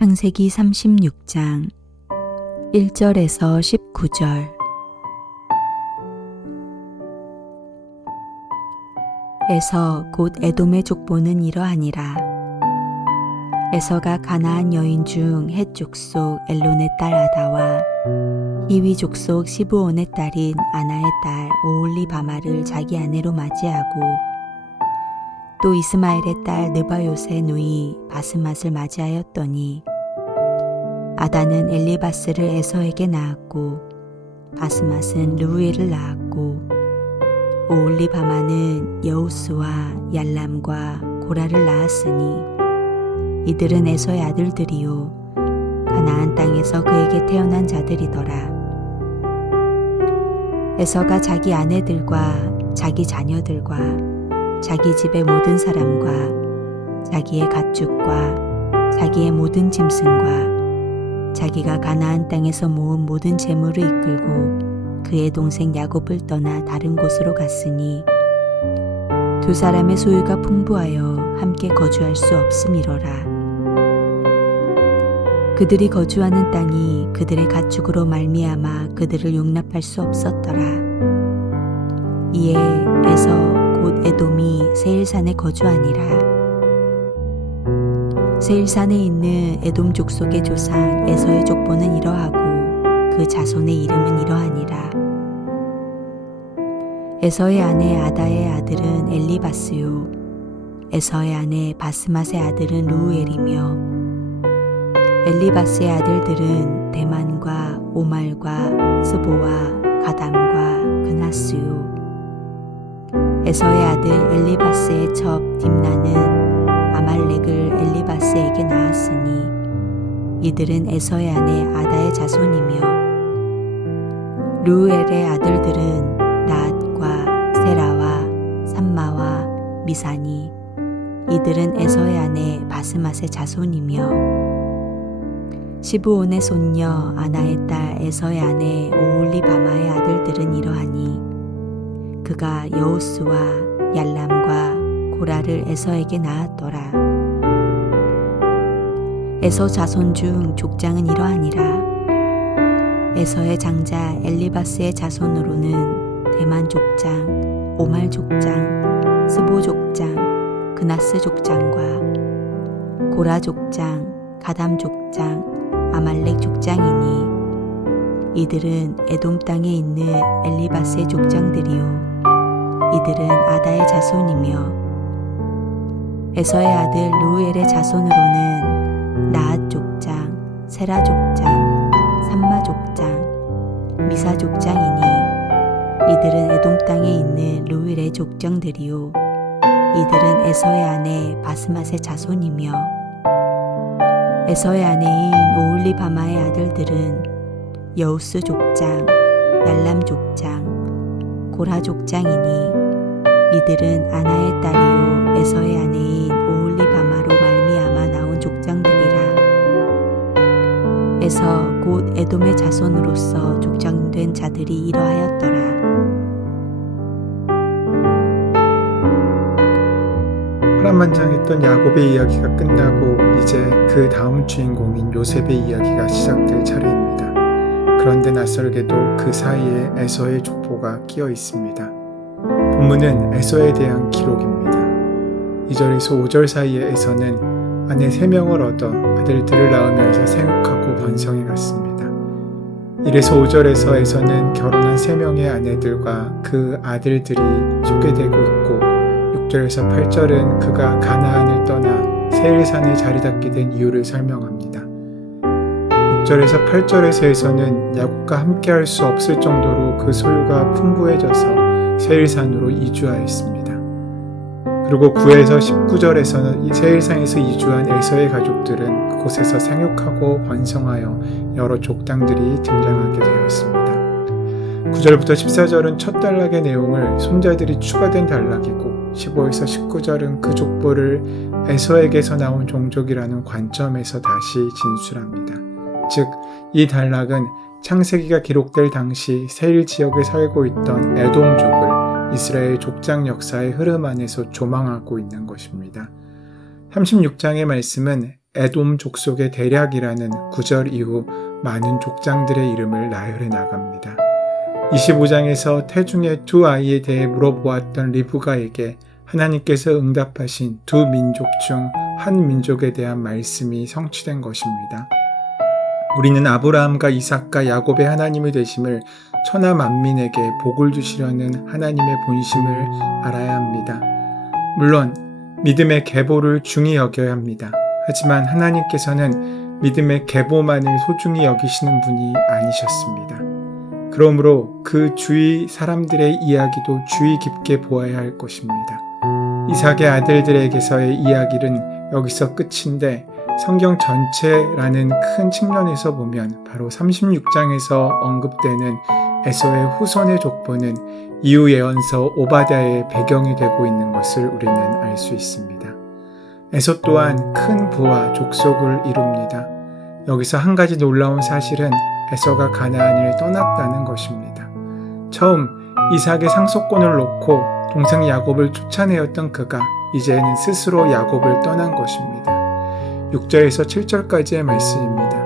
창세기 36장 1절에서 19절. 에서 곧 에돔의 족보는 이러하니라. 에서가 가나안 여인 중 헷 족속 엘론의 딸 아다와 히위 족속 시브온의 딸인 아나의 딸 오홀리바마를 자기 아내로 맞이하고 또 이스마엘의 딸 느바요스의 누이 바스맛을 맞이하였더니 아다는 엘리바스를 에서에게 낳았고 바스맛은 르우엘을 낳았고 오홀리바마는 여우스와 얄람과 고라를 낳았으니 이들은 에서의 아들들이요 가나안 땅에서 그에게 태어난 자들이더라. 에서가 자기 아내들과 자기 자녀들과 자기 집의 모든 사람과 자기의 가축과 자기의 모든 짐승과 자기가 가나안 땅에서 모은 모든 재물을 이끌고 그의 동생 야곱을 떠나 다른 곳으로 갔으니 두 사람의 소유가 풍부하여 함께 거주할 수 없음이로라. 그들이 거주하는 땅이 그들의 가축으로 말미암아 그들을 용납할 수 없었더라. 이에 에서 곧 에돔이 세일산에 거주하니라. 세일산에 있는 에돔 족속의 조상 에서의 족보는 이러하고 그 자손의 이름은 이러하니라. 에서의 아내 아다의 아들은 엘리바스요 에서의 아내 바스맛의 아들은 르우엘이며 엘리바스의 아들들은 대만과 오말과 스보와 가담과 그나스요 에서의 아들 엘리바스의 첩 딥나는 아말렉을 엘리바스에게 낳았으니 이들은 에서의 아내 아다의 자손이며 르우엘의 아들들은 나앗과 세라와 삼마와 미사니 이들은 에서의 아내 바스맛의 자손이며 시브온의 손녀 아나의 딸 에서의 아내 오홀리바마의 아들들은 이러하니 그가 여우스와 얄람과 고라를 에서에게 낳았더라. 에서 자손 중 족장은 이러하니라. 에서의 장자 엘리바스의 자손으로는 대만 족장, 오말 족장, 스보 족장, 그나스 족장과 고라 족장, 가담 족장, 아말렉 족장이니 이들은 에돔 땅에 있는 엘리바스의 족장들이요 이들은 아다의 자손이며 에서의 아들 르우엘의 자손으로는 나앗 족장, 세라 족장, 삼마 족장, 미사 족장이니 이들은 에돔 땅에 있는 르우엘의 족장들이요 이들은 에서의 아내 바스맛의 자손이며 에서의 아내인 오홀리바마의 아들들은 여우스 족장, 얄람 족장, 고라 족장이니 이들은 아나의 딸이요 에서의 아내인 오홀리바마로 말미암아 나온 족장들이라. 에서 곧 에돔의 자손으로서 족장된 자들이 이러하였더라. 파란만장했던 야곱의 이야기가 끝나고 이제 그 다음 주인공인 요셉의 이야기가 시작될 차례입니다. 그런데 낯설게도 그 사이에 에서의 족보가 끼어 있습니다. 본문은 에서에 대한 기록입니다. 2절에서 5절 사이에 에서는 아내 3명을 얻어 아들들을 낳으면서 생육하고 번성해 갔습니다. 1에서 5절에서 에서는 결혼한 3명의 아내들과 그 아들들이 소개되고 있고 6절에서 8절은 그가 가나안을 떠나 세일산에 자리잡게 된 이유를 설명합니다. 6절에서 8절에서는 야곱과 함께할 수 없을 정도로 그 소유가 풍부해져서 세일산으로 이주하였습니다. 그리고 9에서 19절에서는 세일산에서 이주한 에서의 가족들은 그곳에서 생육하고 번성하여 여러 족장들이 등장하게 되었습니다. 9절부터 14절은 첫 단락의 내용을 손자들이 추가된 단락이고 15에서 19절은 그 족보를 에서에게서 나온 종족이라는 관점에서 다시 진술합니다. 즉, 이 단락은 창세기가 기록될 당시 세일 지역에 살고 있던 에돔족을 이스라엘 족장 역사의 흐름 안에서 조망하고 있는 것입니다. 36장의 말씀은 에돔 족속의 대략이라는 구절 이후 많은 족장들의 이름을 나열해 나갑니다. 25장에서 태중의 두 아이에 대해 물어보았던 리브가에게 하나님께서 응답하신 두 민족 중 한 민족에 대한 말씀이 성취된 것입니다. 우리는 아브라함과 이삭과 야곱의 하나님이 되심을 천하 만민에게 복을 주시려는 하나님의 본심을 알아야 합니다. 물론 믿음의 계보를 중히 여겨야 합니다. 하지만 하나님께서는 믿음의 계보만을 소중히 여기시는 분이 아니셨습니다. 그러므로 그 주위 사람들의 이야기도 주의 깊게 보아야 할 것입니다. 이삭의 아들들에게서의 이야기는 여기서 끝인데 성경 전체라는 큰 측면에서 보면 바로 36장에서 언급되는 에서의 후손의 족보는 이후 예언서 오바댜의 배경이 되고 있는 것을 우리는 알 수 있습니다. 에서 또한 큰 부와 족속을 이룹니다. 여기서 한 가지 놀라운 사실은 에서가 가나안을 떠났다는 것입니다. 처음 이삭의 상속권을 놓고 동생 야곱을 쫓아내었던 그가 이제는 스스로 야곱을 떠난 것입니다. 6절에서 7절까지의 말씀입니다.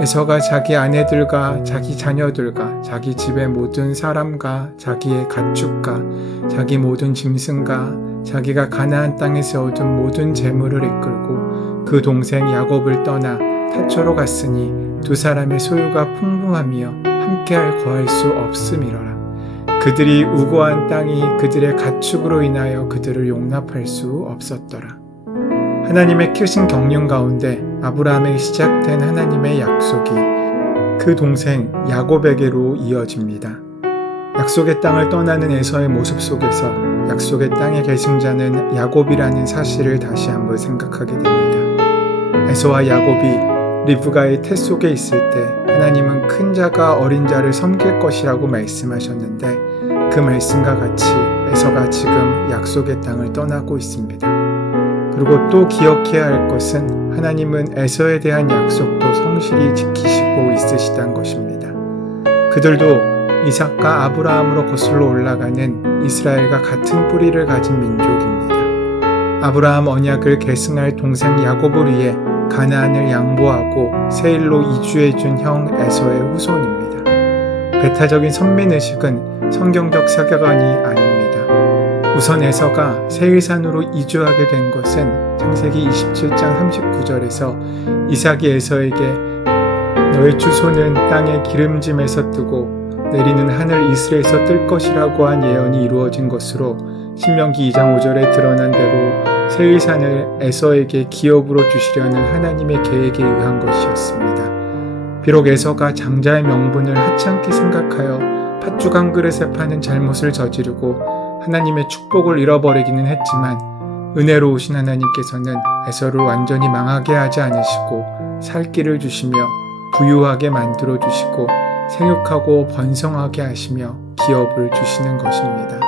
에서가 자기 아내들과 자기 자녀들과 자기 집의 모든 사람과 자기의 가축과 자기 모든 짐승과 자기가 가나안 땅에서 얻은 모든 재물을 이끌고 그 동생 야곱을 떠나 타초로 갔으니 두 사람의 소유가 풍부하며 함께할 거할 수 없음이로라. 그들이 우고한 땅이 그들의 가축으로 인하여 그들을 용납할 수 없었더라. 하나님의 크신 경륜 가운데 아브라함에게 시작된 하나님의 약속이 그 동생 야곱에게로 이어집니다. 약속의 땅을 떠나는 에서의 모습 속에서 약속의 땅의 계승자는 야곱이라는 사실을 다시 한번 생각하게 됩니다. 에서와 야곱이 리브가의 태 속에 있을 때 하나님은 큰 자가 어린 자를 섬길 것이라고 말씀하셨는데 그 말씀과 같이 에서가 지금 약속의 땅을 떠나고 있습니다. 그리고 또 기억해야 할 것은 하나님은 에서에 대한 약속도 성실히 지키시고 있으시다는 것입니다. 그들도 이삭과 아브라함으로 거슬러 올라가는 이스라엘과 같은 뿌리를 가진 민족입니다. 아브라함 언약을 계승할 동생 야곱을 위해 가나안을 양보하고 세일로 이주해준 형 에서의 후손입니다. 배타적인 선민의식은 성경적 사격관이 아닙니다. 우선 에서가 세일산으로 이주하게 된 것은 창세기 27장 39절에서 이삭이 에서에게 너의 주소는 땅의 기름짐에서 뜨고 내리는 하늘 이슬에서 뜰 것이라고 한 예언이 이루어진 것으로 신명기 2장 5절에 드러난 대로 세일산을 에서에게 기업으로 주시려는 하나님의 계획에 의한 것이었습니다. 비록 에서가 장자의 명분을 하찮게 생각하여 팥죽 한 그릇에 파는 잘못을 저지르고 하나님의 축복을 잃어버리기는 했지만 은혜로우신 하나님께서는 에서를 완전히 망하게 하지 않으시고 살 길을 주시며 부유하게 만들어 주시고 생육하고 번성하게 하시며 기업을 주시는 것입니다.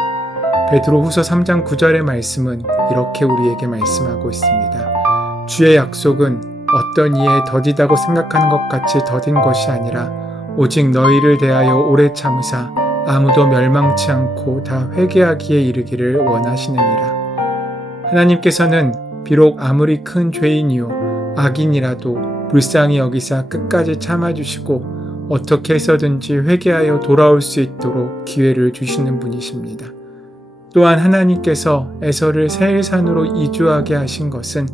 베드로후서 3장 9절의 말씀은 이렇게 우리에게 말씀하고 있습니다. 주의 약속은 어떤 이에 더디다고 생각하는 것 같이 더딘 것이 아니라 오직 너희를 대하여 오래 참으사 아무도 멸망치 않고 다 회개하기에 이르기를 원하시느니라. 하나님께서는 비록 아무리 큰 죄인이요 악인이라도 불쌍히 여기사 끝까지 참아주시고 어떻게 해서든지 회개하여 돌아올 수 있도록 기회를 주시는 분이십니다. 또한 하나님께서 에서를 세일산으로 이주하게 하신 것은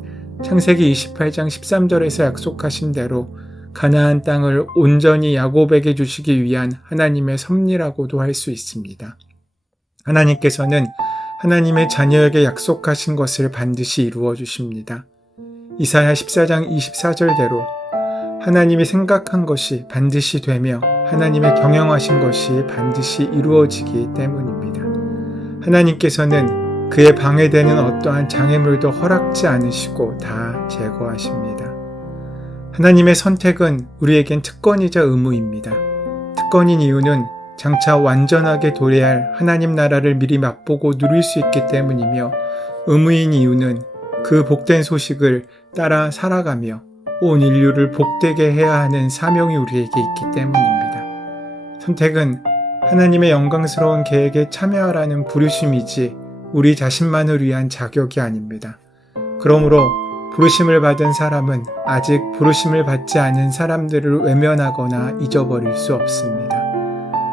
창세기 28장 13절에서 약속하신 대로 가나안 땅을 온전히 야곱에게 주시기 위한 하나님의 섭리라고도 할 수 있습니다. 하나님께서는 하나님의 자녀에게 약속하신 것을 반드시 이루어 주십니다. 이사야 14장 24절대로 하나님이 생각한 것이 반드시 되며 하나님의 경영하신 것이 반드시 이루어지기 때문입니다. 하나님께서는 그의 방해되는 어떠한 장애물도 허락지 않으시고 다 제거하십니다. 하나님의 선택은 우리에겐 특권이자 의무입니다. 특권인 이유는 장차 완전하게 도래할 하나님 나라를 미리 맛보고 누릴 수 있기 때문이며 의무인 이유는 그 복된 소식을 따라 살아가며 온 인류를 복되게 해야 하는 사명이 우리에게 있기 때문입니다. 선택은 하나님의 영광스러운 계획에 참여하라는 부르심이지 우리 자신만을 위한 자격이 아닙니다. 그러므로 부르심을 받은 사람은 아직 부르심을 받지 않은 사람들을 외면하거나 잊어버릴 수 없습니다.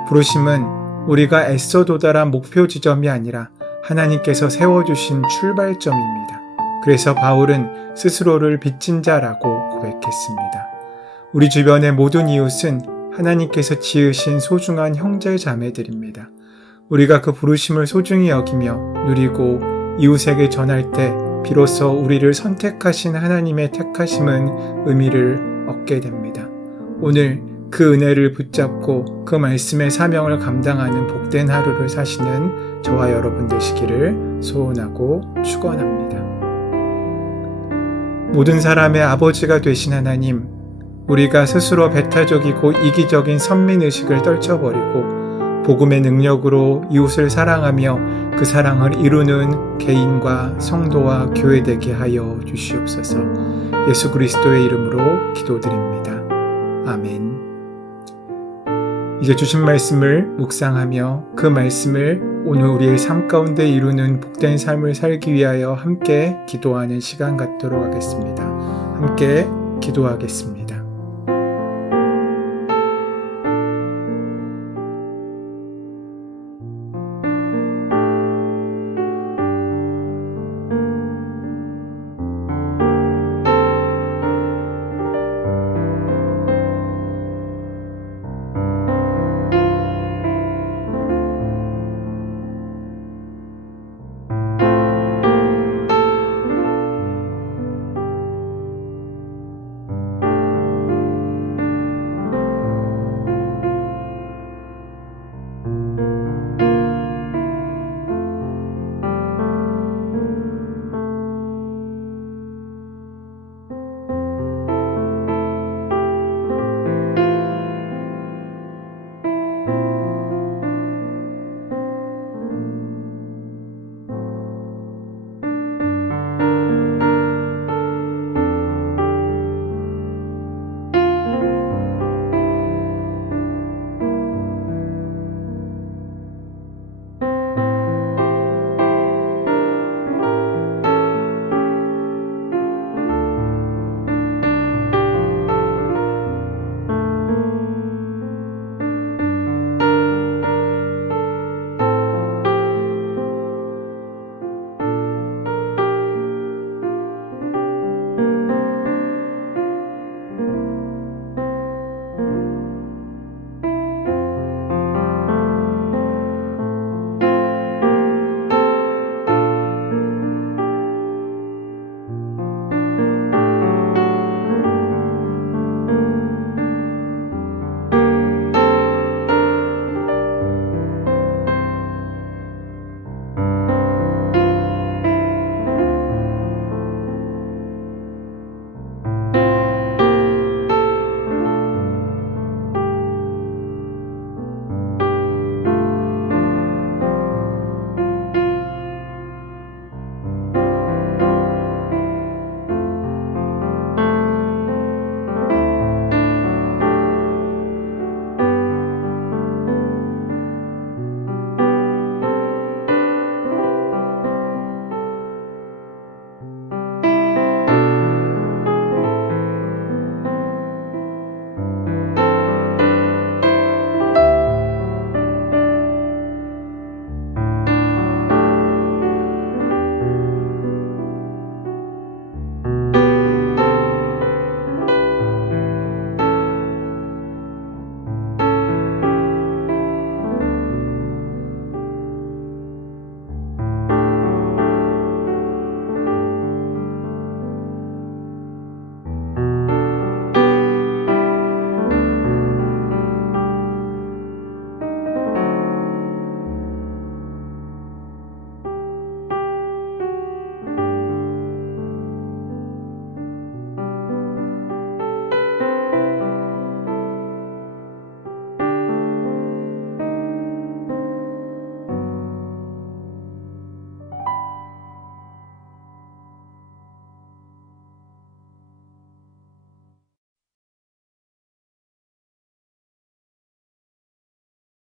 부르심은 우리가 애써 도달한 목표 지점이 아니라 하나님께서 세워주신 출발점입니다. 그래서 바울은 스스로를 빚진 자라고 고백했습니다. 우리 주변의 모든 이웃은 하나님께서 지으신 소중한 형제 자매들입니다. 우리가 그 부르심을 소중히 여기며 누리고 이웃에게 전할 때 비로소 우리를 선택하신 하나님의 택하심은 의미를 얻게 됩니다. 오늘 그 은혜를 붙잡고 그 말씀의 사명을 감당하는 복된 하루를 사시는 저와 여러분 되시기를 소원하고 축원합니다. 모든 사람의 아버지가 되신 하나님, 우리가 스스로 배타적이고 이기적인 선민의식을 떨쳐버리고 복음의 능력으로 이웃을 사랑하며 그 사랑을 이루는 개인과 성도와 교회 되게 하여 주시옵소서. 예수 그리스도의 이름으로 기도드립니다. 아멘. 이제 주신 말씀을 묵상하며 그 말씀을 오늘 우리의 삶 가운데 이루는 복된 삶을 살기 위하여 함께 기도하는 시간 갖도록 하겠습니다. 함께 기도하겠습니다.